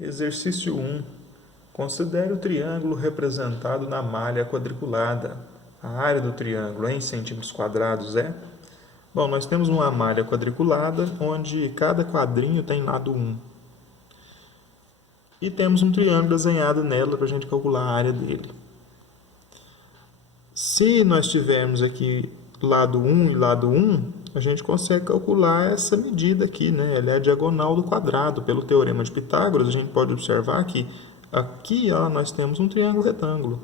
Exercício 1. Considere o triângulo representado na malha quadriculada. A área do triângulo em centímetros quadrados é? Bom, nós temos uma malha quadriculada onde cada quadrinho tem lado 1. E temos um triângulo desenhado nela para a gente calcular a área dele. Se nós tivermos aqui lado 1 e lado 1, a gente consegue calcular essa medida aqui, né? Ela é a diagonal do quadrado. Pelo teorema de Pitágoras, a gente pode observar que aqui ó, nós temos um triângulo retângulo.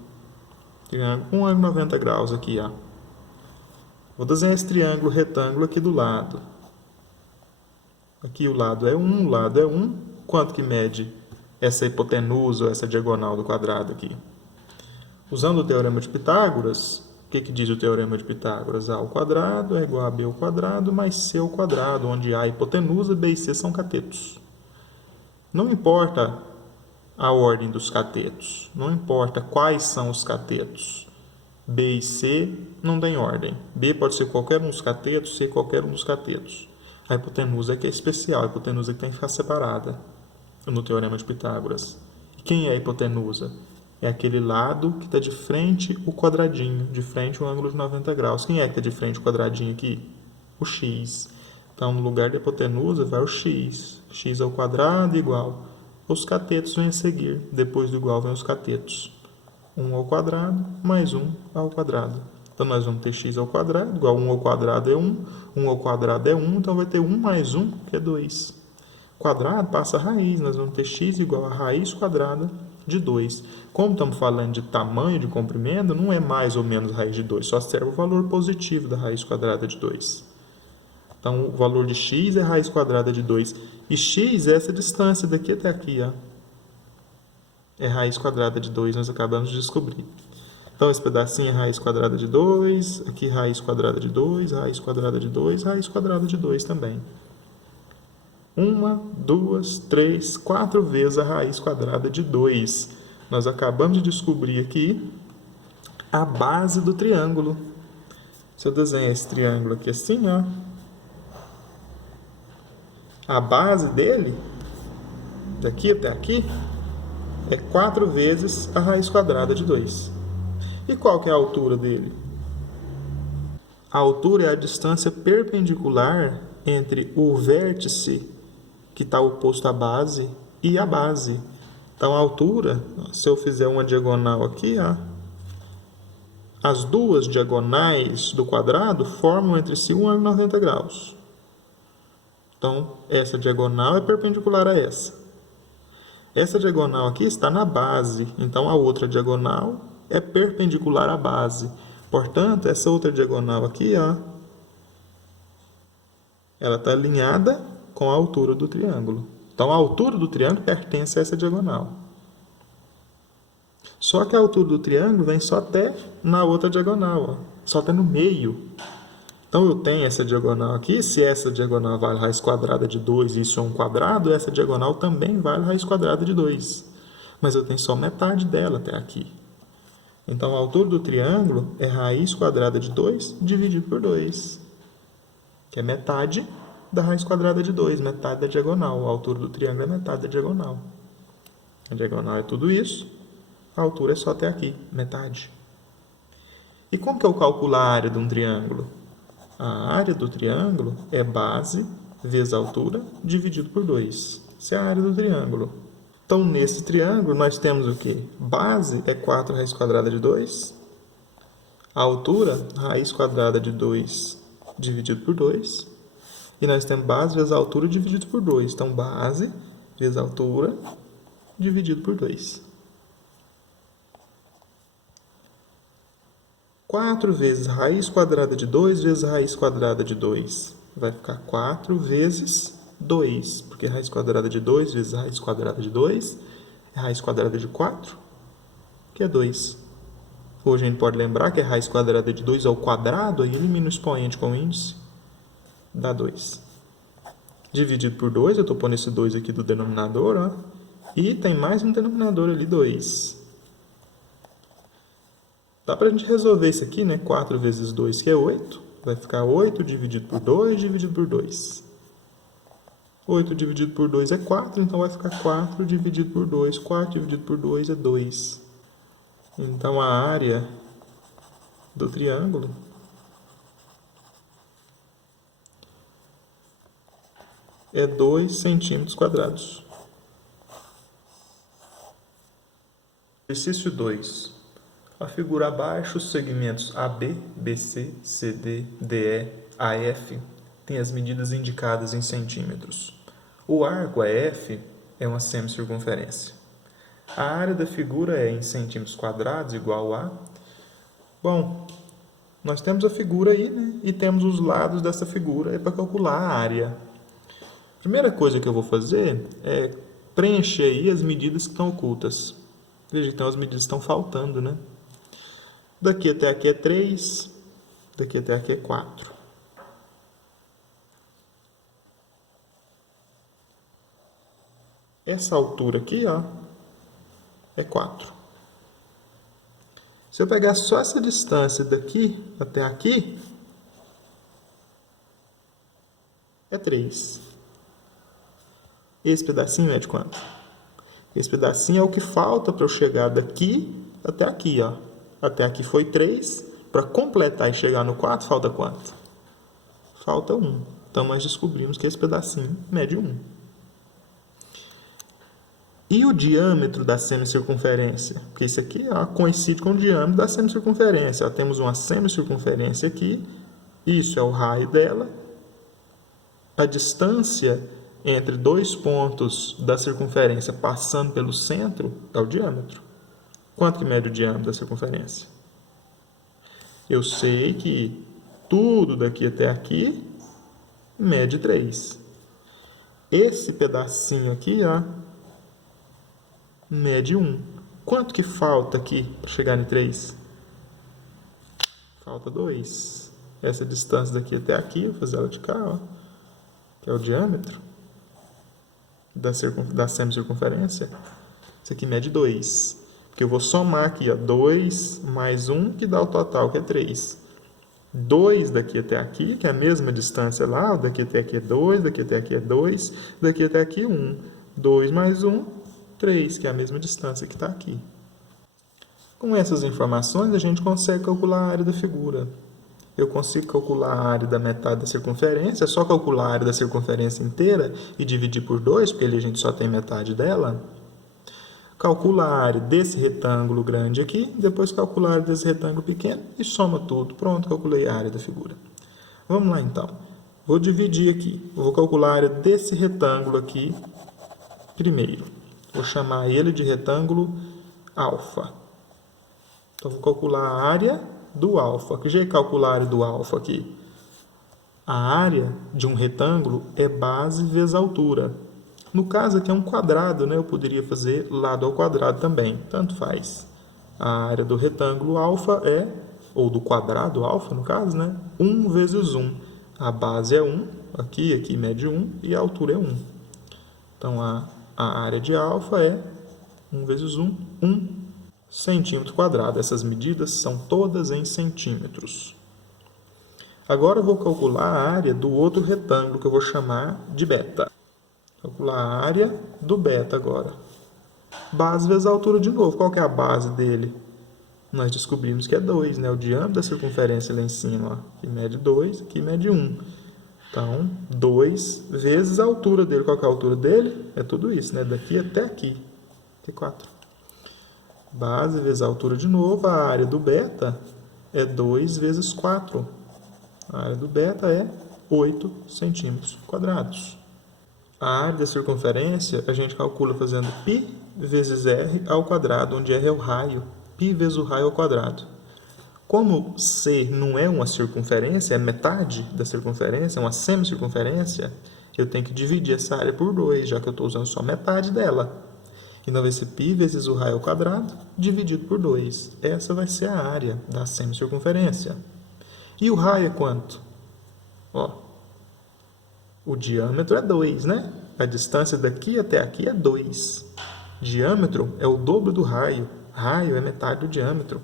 Triângulo com ângulo 90 graus aqui. Ó. Vou desenhar esse triângulo retângulo aqui do lado. Aqui o lado é 1, o lado é 1. Quanto que mede essa hipotenusa ou essa diagonal do quadrado aqui? Usando o teorema de Pitágoras, o que diz o teorema de Pitágoras? A ao quadrado é igual a b ao quadrado mais c ao quadrado, onde a hipotenusa, b e c são catetos. Não importa a ordem dos catetos, não importa quais são os catetos. B e C não tem ordem. B pode ser qualquer um dos catetos, C qualquer um dos catetos. A hipotenusa é que é especial, a hipotenusa é que tem que ficar separada no teorema de Pitágoras. E quem é a hipotenusa? É aquele lado que está de frente o quadradinho, de frente o ângulo de 90 graus. Quem é que está de frente o quadradinho aqui? O x. Então, no lugar da hipotenusa, vai o x. X ao quadrado igual. Os catetos vêm a seguir. Depois do igual, vem os catetos. 1 ao quadrado mais 1 ao quadrado. Então, nós vamos ter x ao quadrado, igual 1 ao quadrado é 1. 1 ao quadrado é 1, então vai ter 1 mais 1, que é 2. Quadrado passa a raiz, nós vamos ter x igual a raiz quadrada de 2. Como estamos falando de tamanho de comprimento, não é mais ou menos raiz de 2, só serve o valor positivo da raiz quadrada de 2. Então, o valor de x é raiz quadrada de 2. E x é essa distância daqui até aqui, ó. É raiz quadrada de 2, nós acabamos de descobrir. Então, esse pedacinho é raiz quadrada de 2, aqui raiz quadrada de 2, raiz quadrada de 2, raiz quadrada de 2 também. 1, 2, 3, 4 vezes a raiz quadrada de 2. Nós acabamos de descobrir aqui a base do triângulo. Se eu desenhar esse triângulo aqui assim, ó, a base dele, daqui até aqui, é 4 vezes a raiz quadrada de 2. E qual que é a altura dele? A altura é a distância perpendicular entre o vértice que está oposto à base e a base. Então, a altura, se eu fizer uma diagonal aqui, ó, as duas diagonais do quadrado formam entre si um ângulo 90 graus. Então, essa diagonal é perpendicular a essa. Essa diagonal aqui está na base, então a outra diagonal é perpendicular à base. Portanto, essa outra diagonal aqui, ó, ela está alinhada com a altura do triângulo. Então, a altura do triângulo pertence a essa diagonal. Só que a altura do triângulo vem só até na outra diagonal, ó, só até no meio. Então, eu tenho essa diagonal aqui. Se essa diagonal vale raiz quadrada de 2 e isso é um quadrado, essa diagonal também vale raiz quadrada de 2. Mas eu tenho só metade dela até aqui. Então, a altura do triângulo é raiz quadrada de 2 dividido por 2, que é metade da raiz quadrada de 2, metade da diagonal. A altura do triângulo é metade da diagonal. A diagonal é tudo isso, a altura é só até aqui, metade. E como que eu calculo a área de um triângulo? A área do triângulo é base vezes altura dividido por 2. Essa é a área do triângulo. Então, nesse triângulo, nós temos o quê? Base é 4 raiz quadrada de 2. A altura, raiz quadrada de 2 dividido por 2. E nós temos base vezes altura dividido por 2. Então, base vezes altura dividido por 2. 4 vezes raiz quadrada de 2 vezes raiz quadrada de 2. Vai ficar 4 vezes 2, porque raiz quadrada de 2 vezes raiz quadrada de 2 é raiz quadrada de 4, que é 2. Hoje a gente pode lembrar que é raiz quadrada de 2 ao quadrado, aí elimina o expoente com o índice, dá 2. Dividido por 2, eu estou pondo esse 2 aqui do denominador, ó, e tem mais um denominador ali, 2. Dá para a gente resolver isso aqui, né? 4 vezes 2, que é 8. Vai ficar 8 dividido por 2, dividido por 2. 8 dividido por 2 é 4, então vai ficar 4 dividido por 2. 4 dividido por 2 é 2. Então, a área do triângulo é 2 centímetros quadrados. Exercício 2. A figura abaixo, os segmentos AB, BC, CD, DE, AF têm as medidas indicadas em centímetros. O arco AF é uma semicircunferência. A área da figura é em centímetros quadrados igual a... Bom, nós temos a figura aí, né? E temos os lados dessa figura para calcular a área. A primeira coisa que eu vou fazer é preencher aí as medidas que estão ocultas. Veja, então as medidas estão faltando, né? Daqui até aqui é 3, daqui até aqui é 4. Essa altura aqui, ó, é 4. Se eu pegar só essa distância daqui até aqui, é 3. Esse pedacinho é de quanto? Esse pedacinho é o que falta para eu chegar daqui até aqui, ó. Até aqui foi 3. Para completar e chegar no 4, falta quanto? Falta 1. Então, nós descobrimos que esse pedacinho mede 1. E o diâmetro da semicircunferência? Porque isso aqui coincide com o diâmetro da semicircunferência. Temos uma semicircunferência aqui. Isso é o raio dela. A distância entre dois pontos da circunferência passando pelo centro é o diâmetro. Quanto que mede o diâmetro da circunferência? Eu sei que tudo daqui até aqui mede 3. Esse pedacinho aqui, ó, mede 1. Quanto que falta aqui para chegar em 3? Falta 2. Essa distância daqui até aqui, vou fazer ela de cá, ó, que é o diâmetro da semicircunferência. Isso aqui mede 2. Porque eu vou somar aqui, ó, 2 mais 1, que dá o total, que é 3. 2 daqui até aqui, que é a mesma distância lá, daqui até aqui é 2, daqui até aqui é 2, daqui até aqui 1. 2 mais 1, 3, que é a mesma distância que está aqui. Com essas informações, a gente consegue calcular a área da figura. Eu consigo calcular a área da metade da circunferência, é só calcular a área da circunferência inteira e dividir por 2, porque ali a gente só tem metade dela. Calcula a área desse retângulo grande aqui, depois calcula a área desse retângulo pequeno e soma tudo. Pronto, calculei a área da figura. Vamos lá então. Vou dividir aqui. Vou calcular a área desse retângulo aqui primeiro. Vou chamar ele de retângulo alfa. Então, vou calcular a área do alfa. Que jeito de calcular a área do alfa aqui? A área de um retângulo é base vezes altura. No caso aqui é um quadrado, né? Eu poderia fazer lado ao quadrado também, tanto faz. A área do retângulo alfa é, ou do quadrado alfa no caso, né? 1 vezes 1. A base é 1, aqui mede 1 e a altura é 1. Então, a área de alfa é 1 vezes 1, 1 centímetro quadrado. Essas medidas são todas em centímetros. Agora eu vou calcular a área do outro retângulo, que eu vou chamar de beta. Calcular a área do beta agora. Base vezes a altura de novo. Qual que é a base dele? Nós descobrimos que é 2, né? O diâmetro da circunferência lá em cima, ó, aqui mede 2, aqui mede 1. Então, 2 vezes a altura dele. Qual que é a altura dele? É tudo isso, né? Daqui até aqui. Aqui 4. Base vezes a altura de novo. A área do beta é 2 vezes 4. A área do beta é 8 centímetros quadrados. A área da circunferência a gente calcula fazendo π vezes r ao quadrado, onde r é o raio. Π vezes o raio ao quadrado. Como C não é uma circunferência, é metade da circunferência, é uma semicircunferência, eu tenho que dividir essa área por 2, já que eu estou usando só metade dela. Então, vai ser π vezes o raio ao quadrado dividido por 2. Essa vai ser a área da semicircunferência. E o raio é quanto? Ó, o diâmetro é 2, né? A distância daqui até aqui é 2. Diâmetro é o dobro do raio. Raio é metade do diâmetro.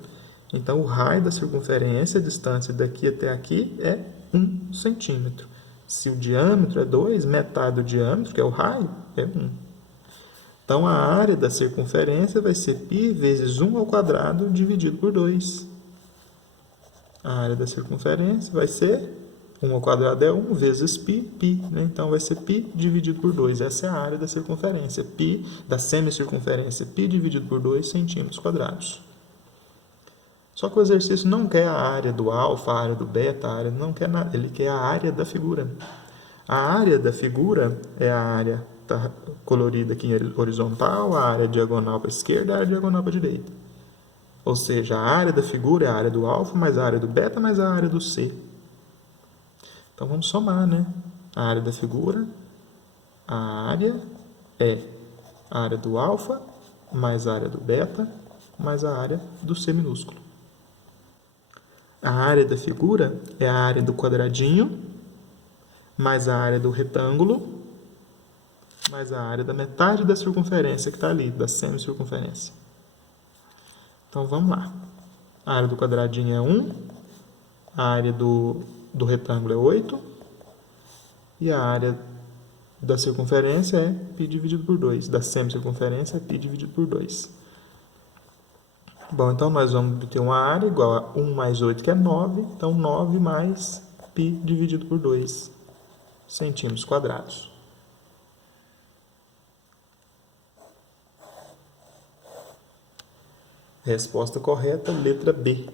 Então, o raio da circunferência, a distância daqui até aqui, é 1 centímetro. Se o diâmetro é 2, metade do diâmetro, que é o raio, é 1. Então, a área da circunferência vai ser π vezes 1 ao quadrado dividido por 2. A área da circunferência vai ser 1 ao quadrado é 1 vezes π, né? Então, vai ser π dividido por 2. Essa é a área da circunferência. Π da semicircunferência, π dividido por 2 centímetros quadrados. Só que o exercício não quer a área do alfa, a área do beta, a área não quer nada. Ele quer a área da figura. A área da figura é a área colorida aqui em horizontal, a área diagonal para a esquerda e a área diagonal para a direita. Ou seja, a área da figura é a área do alfa mais a área do beta mais a área do C. Então, vamos somar, né? A área da figura, a área é a área do alfa mais a área do beta mais a área do C minúsculo. A área da figura é a área do quadradinho mais a área do retângulo mais a área da metade da circunferência que está ali, da semicircunferência. Então, vamos lá. A área do quadradinho é 1, a área do retângulo é 8 e a área da circunferência é π dividido por 2. Da semicircunferência é π dividido por 2. Bom, então nós vamos obter uma área igual a 1 mais 8, que é 9. Então, 9 mais π dividido por 2 centímetros quadrados. Resposta correta, letra B.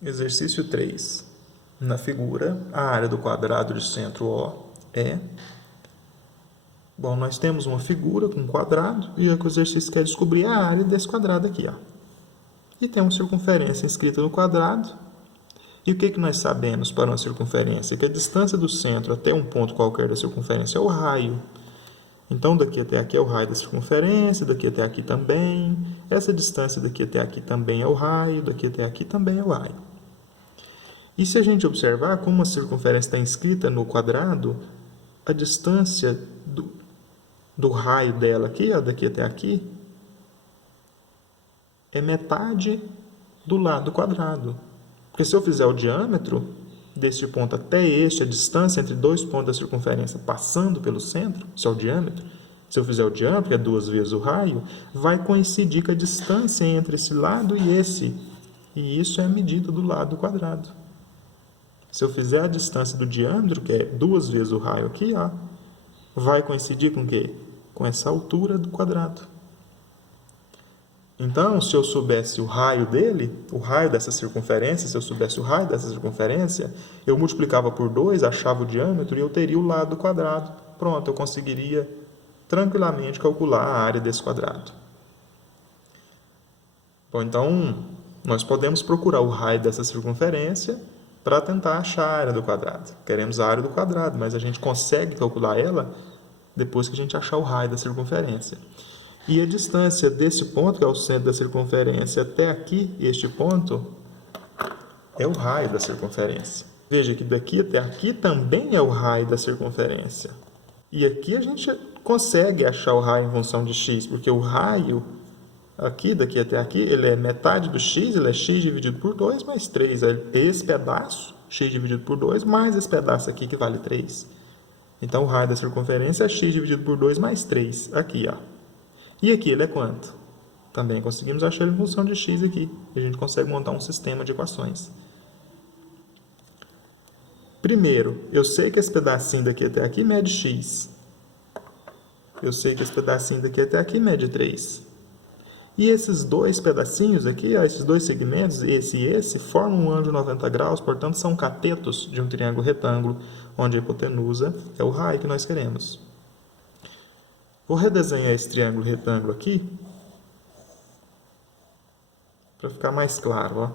Exercício 3. Na figura, a área do quadrado de centro O é... Bom, nós temos uma figura com um quadrado e o exercício quer descobrir a área desse quadrado aqui, ó. E tem uma circunferência inscrita no quadrado. E o que nós sabemos para uma circunferência? Que a distância do centro até um ponto qualquer da circunferência é o raio. Então, daqui até aqui é o raio da circunferência, daqui até aqui também. Essa distância daqui até aqui também é o raio, daqui até aqui também é o raio. E se a gente observar como a circunferência está inscrita no quadrado, a distância do raio dela aqui, ó, daqui até aqui, é metade do lado quadrado. Porque se eu fizer o diâmetro deste ponto até este, a distância entre dois pontos da circunferência passando pelo centro, isso é o diâmetro. Se eu fizer o diâmetro, que é 2 vezes o raio, vai coincidir com a distância entre esse lado e esse. E isso é a medida do lado quadrado. Se eu fizer a distância do diâmetro, que é 2 vezes o raio aqui, ó, vai coincidir com o quê? Com essa altura do quadrado. Então, se eu soubesse o raio dele, o raio dessa circunferência, se eu soubesse o raio dessa circunferência, eu multiplicava por 2, achava o diâmetro e eu teria o lado quadrado. Pronto, eu conseguiria tranquilamente calcular a área desse quadrado. Bom, então, nós podemos procurar o raio dessa circunferência para tentar achar a área do quadrado. Queremos a área do quadrado, mas a gente consegue calcular ela depois que a gente achar o raio da circunferência. E a distância desse ponto, que é o centro da circunferência, até aqui, este ponto, é o raio da circunferência. Veja que daqui até aqui também é o raio da circunferência. E aqui a gente consegue achar o raio em função de x, porque o raio, aqui, daqui até aqui, ele é metade do x, ele é x dividido por 2 mais 3. É esse pedaço, x dividido por 2, mais esse pedaço aqui, que vale 3. Então, o raio da circunferência é x dividido por 2 mais 3. Aqui, ó. E aqui ele é quanto? Também conseguimos achar ele em função de x aqui. E a gente consegue montar um sistema de equações. Primeiro, eu sei que esse pedacinho daqui até aqui mede x. Eu sei que esse pedacinho daqui até aqui mede 3. E esses dois pedacinhos aqui, ó, esses dois segmentos, esse e esse, formam um ângulo de 90 graus, portanto, são catetos de um triângulo retângulo, onde a hipotenusa é o raio que nós queremos. Vou redesenhar esse triângulo retângulo aqui, para ficar mais claro. Ó.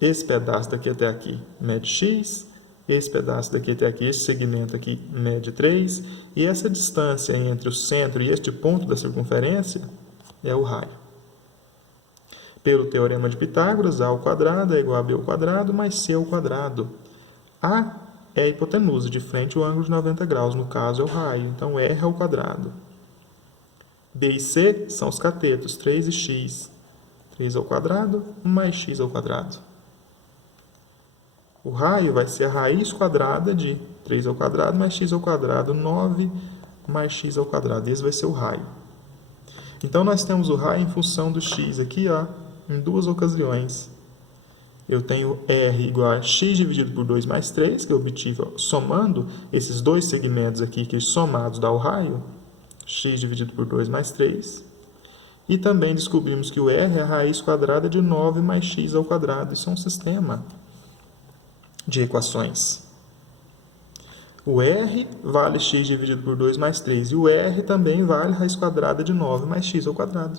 Esse pedaço daqui até aqui mede x, esse pedaço daqui até aqui, esse segmento aqui mede 3, e essa distância entre o centro e este ponto da circunferência é o raio. Pelo teorema de Pitágoras, a ao quadrado é igual a b ao quadrado mais c ao quadrado. A é a hipotenusa, de frente ao ângulo de 90 graus, no caso é o raio, então r ao quadrado. B e C são os catetos, 3 e x. 3 ao quadrado mais x ao quadrado. O raio vai ser a raiz quadrada de 3 ao quadrado mais x ao quadrado, 9 mais x ao quadrado. Esse vai ser o raio. Então, nós temos o raio em função do x aqui, ó, em duas ocasiões. Eu tenho R igual a x dividido por 2 mais 3, que eu obtive somando esses dois segmentos aqui, que somados dá o raio, x dividido por 2 mais 3. E também descobrimos que o R é a raiz quadrada de 9 mais x ao quadrado. Isso é um sistema de equações. O R vale x dividido por 2 mais 3. E o R também vale a raiz quadrada de 9 mais x ao quadrado.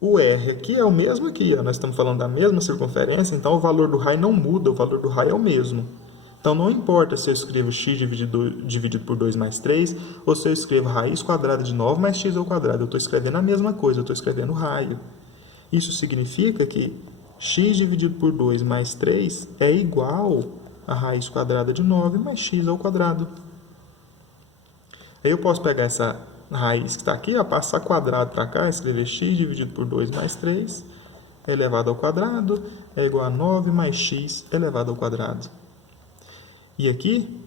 O R aqui é o mesmo aqui. Ó. Nós estamos falando da mesma circunferência, então o valor do raio não muda, o valor do raio é o mesmo. Então, não importa se eu escrevo x dividido por 2 mais 3, ou se eu escrevo raiz quadrada de 9 mais x ao quadrado. Eu estou escrevendo a mesma coisa, eu estou escrevendo raio. Isso significa que x dividido por 2 mais 3 é igual a raiz quadrada de 9 mais x ao quadrado. Aí eu posso pegar essa raiz que está aqui, ó, passar quadrado para cá, escrever x dividido por 2 mais 3 elevado ao quadrado é igual a 9 mais x elevado ao quadrado. E aqui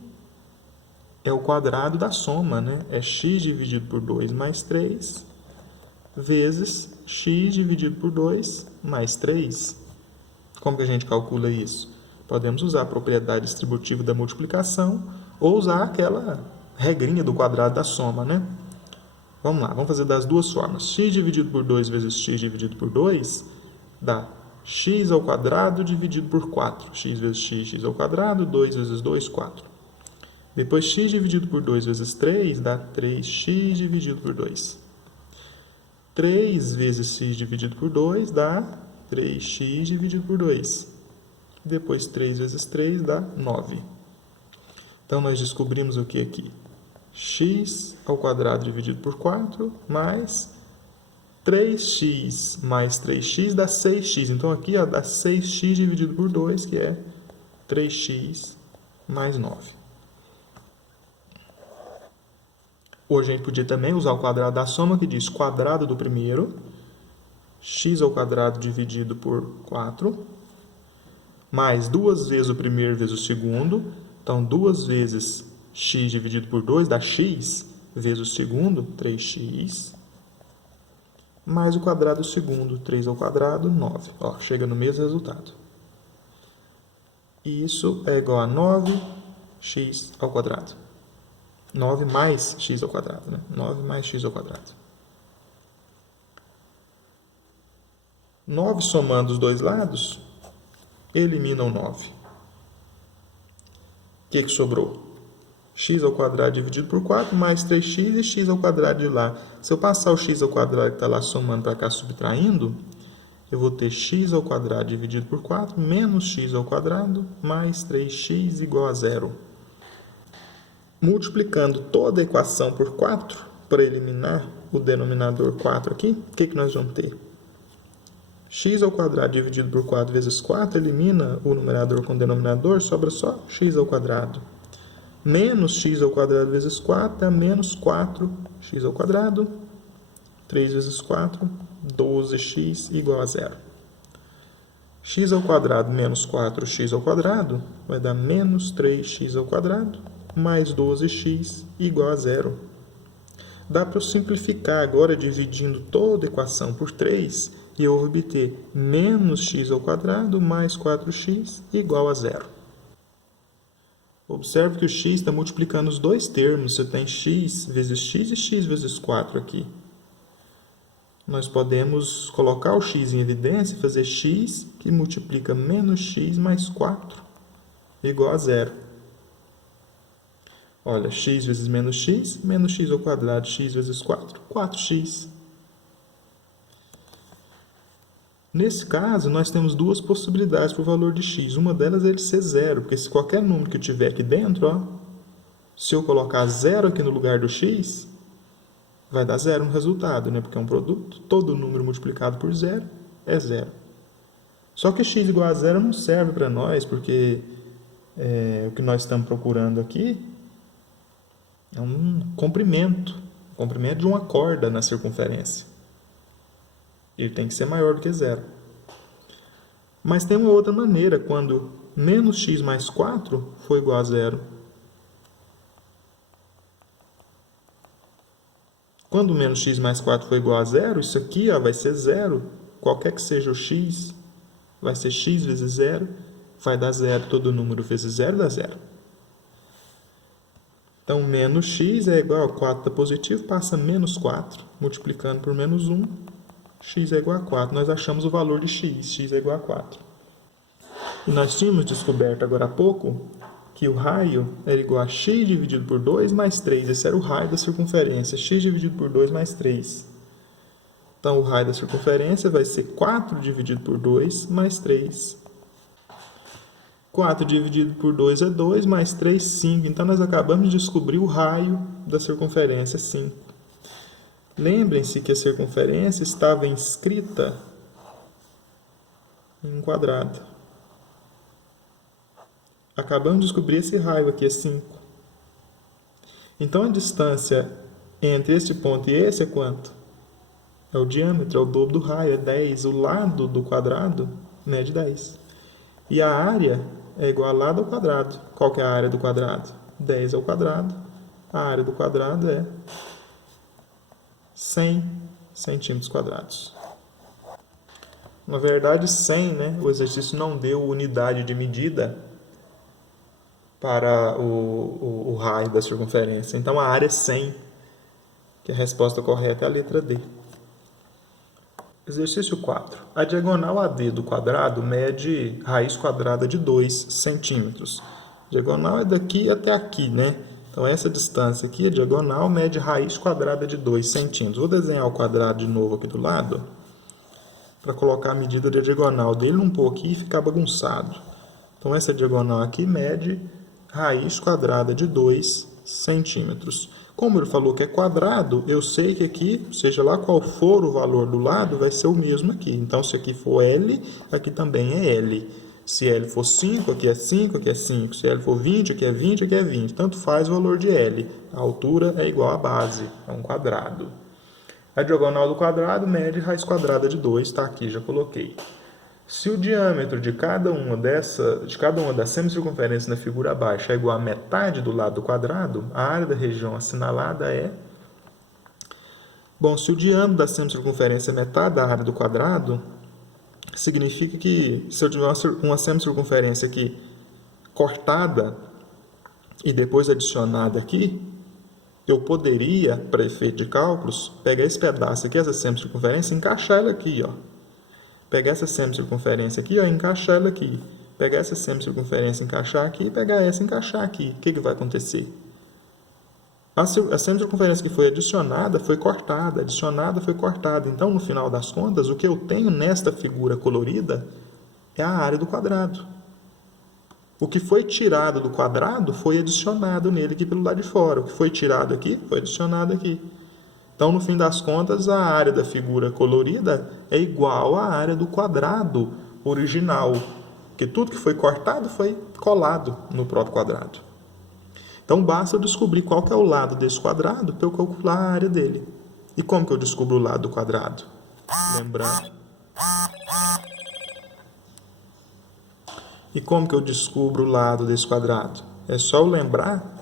é o quadrado da soma, né? É x dividido por 2 mais 3 vezes x dividido por 2 mais 3. Como que a gente calcula isso? Podemos usar a propriedade distributiva da multiplicação ou usar aquela regrinha do quadrado da soma, né? Vamos lá, vamos fazer das duas formas. X dividido por 2 vezes x dividido por 2 dá x ao quadrado dividido por 4. X vezes x ao quadrado, 2 vezes 2, 4. Depois, x dividido por 2 vezes 3 dá 3x dividido por 2. 3 vezes x dividido por 2 dá 3x dividido por 2. Depois, 3 vezes 3 dá 9. Então, nós descobrimos o que aqui? X ao quadrado dividido por 4 mais 3x mais 3x dá 6x. Então, aqui ó, dá 6x dividido por 2, que é 3x mais 9. Hoje a gente podia também usar o quadrado da soma, que diz quadrado do primeiro, x ao quadrado dividido por 4, mais 2 vezes o primeiro vezes o segundo. Então, 2 vezes x dividido por 2 dá x, vezes o segundo, 3x, mais o quadrado do segundo, 3 ao quadrado, 9. Ó, chega no mesmo resultado. E isso é igual a 9x ao quadrado. 9 mais x ao quadrado, né? 9 mais x ao quadrado. 9 somando os dois lados, elimina o 9. O que sobrou? X ao quadrado dividido por 4, mais 3x e x ao quadrado de lá. Se eu passar o x ao quadrado que está lá somando para cá, subtraindo, eu vou ter x ao quadrado dividido por 4, menos x ao quadrado, mais 3x igual a 0. Multiplicando toda a equação por 4, para eliminar o denominador 4 aqui, o que nós vamos ter? X ao quadrado dividido por 4 vezes 4 elimina o numerador com o denominador, sobra só x ao quadrado. Menos x ao quadrado vezes 4 dá menos 4x ao quadrado. 3 vezes 4, 12x igual a 0. X ao quadrado menos 4x ao quadrado vai dar menos 3x ao quadrado mais 12x igual a 0. Dá para eu simplificar agora dividindo toda a equação por 3 e eu vou obter menos x ao quadrado mais 4x igual a 0. Observe que o x está multiplicando os dois termos. Você tem x vezes x e x vezes 4 aqui. Nós podemos colocar o x em evidência e fazer x que multiplica menos x mais 4 igual a 0. Olha, x vezes menos x ao quadrado, x vezes 4, 4x. Nesse caso, nós temos duas possibilidades para o valor de x. Uma delas é ele ser zero, porque se qualquer número que eu tiver aqui dentro, ó, se eu colocar zero aqui no lugar do x, vai dar zero no resultado, né? Porque é um produto, todo número multiplicado por zero é zero. Só que x igual a zero não serve para nós, porque o que nós estamos procurando aqui é um comprimento de uma corda na circunferência. Ele tem que ser maior do que zero. Mas tem uma outra maneira, quando menos x mais 4 for igual a zero. Quando menos x mais 4 for igual a zero, isso aqui ó, vai ser zero. Qualquer que seja o x, vai ser x vezes zero. Vai dar zero, todo número vezes zero dá zero. Então, menos x é igual a 4 está positivo, passa menos 4, multiplicando por menos 1, x é igual a 4. Nós achamos o valor de x é igual a 4. E nós tínhamos descoberto agora há pouco que o raio era igual a x dividido por 2 mais 3. Esse era o raio da circunferência, x dividido por 2 mais 3. Então, o raio da circunferência vai ser 4 dividido por 2 mais 3. 4 dividido por 2 é 2, mais 3, 5. Então, nós acabamos de descobrir o raio da circunferência, 5. Lembrem-se que a circunferência estava inscrita em um quadrado. Acabamos de descobrir esse raio aqui, é 5. Então, a distância entre este ponto e esse é quanto? É o diâmetro, é o dobro do raio, é 10. O lado do quadrado mede 10. E a área é igual a lado ao quadrado. Qual que é a área do quadrado? 10 ao quadrado. A área do quadrado é 100 centímetros quadrados. Na verdade, 100, né? O exercício não deu unidade de medida para o raio da circunferência. Então, a área é 100, que a resposta correta é a letra D. Exercício 4. A diagonal AD do quadrado mede raiz quadrada de 2 centímetros. A diagonal é daqui até aqui, né? Então, essa distância aqui, a diagonal, mede raiz quadrada de 2 centímetros. Vou desenhar o quadrado de novo aqui do lado, para colocar a medida da diagonal dele, não pôr aqui e ficar bagunçado. Então, essa diagonal aqui mede raiz quadrada de 2 centímetros. Como ele falou que é quadrado, eu sei que aqui, seja lá qual for o valor do lado, vai ser o mesmo aqui. Então, se aqui for L, aqui também é L. Se L for 5, aqui é 5, aqui é 5. Se L for 20, aqui é 20, aqui é 20. Tanto faz o valor de L. A altura é igual à base, é um quadrado. A diagonal do quadrado mede raiz quadrada de 2, está aqui, já coloquei. Se o diâmetro de cada uma das semicircunferências na figura abaixo é igual a metade do lado do quadrado, a área da região assinalada é... Bom, se o diâmetro da semicircunferência é metade da área do quadrado, significa que se eu tiver uma semicircunferência aqui cortada e depois adicionada aqui, eu poderia, para efeito de cálculos, pegar esse pedaço aqui, essa semicircunferência, e encaixar ela aqui, ó. Pegar essa semicircunferência aqui, ó, e encaixar ela aqui. Pegar essa semicircunferência, encaixar aqui, e pegar essa e encaixar aqui. O que vai acontecer? A semicircunferência que foi adicionada foi cortada, adicionada foi cortada. Então, no final das contas, o que eu tenho nesta figura colorida é a área do quadrado. O que foi tirado do quadrado foi adicionado nele aqui pelo lado de fora. O que foi tirado aqui foi adicionado aqui. Então, no fim das contas, a área da figura colorida é igual à área do quadrado original, porque tudo que foi cortado foi colado no próprio quadrado. Então, basta eu descobrir qual que é o lado desse quadrado para eu calcular a área dele. E como que eu descubro o lado do quadrado? Lembrando. E como que eu descubro o lado desse quadrado? É só eu lembrar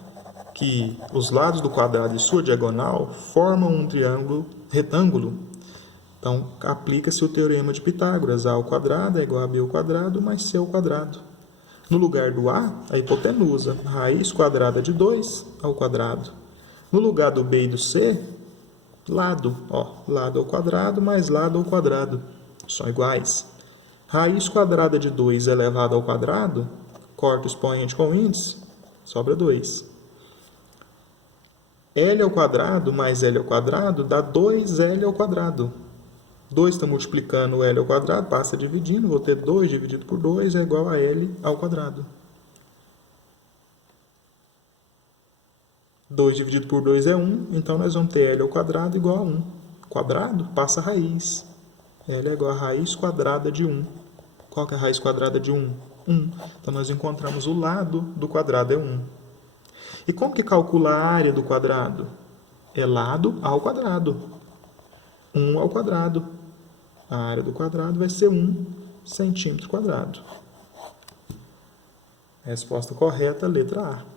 que os lados do quadrado e sua diagonal formam um triângulo retângulo. Então, aplica-se o teorema de Pitágoras. A ao quadrado é igual a b ao quadrado mais c ao quadrado. No lugar do a, a hipotenusa, raiz quadrada de 2 ao quadrado. No lugar do b e do c, lado. Ó, lado ao quadrado mais lado ao quadrado. São iguais. Raiz quadrada de 2 elevado ao quadrado, corta o expoente com o índice, sobra 2. L ao quadrado mais L ao quadrado dá 2L ao quadrado. 2 está multiplicando o L ao quadrado, passa dividindo, vou ter 2 dividido por 2 é igual a L ao quadrado. 2 dividido por 2 é 1, então nós vamos ter L ao quadrado igual a 1. Quadrado passa a raiz. L é igual a raiz quadrada de 1. Qual que é a raiz quadrada de 1? 1. Então nós encontramos o lado do quadrado é 1. E como que calcula a área do quadrado? É lado ao quadrado. 1 ao quadrado. A área do quadrado vai ser 1 centímetro quadrado. Resposta correta, letra A.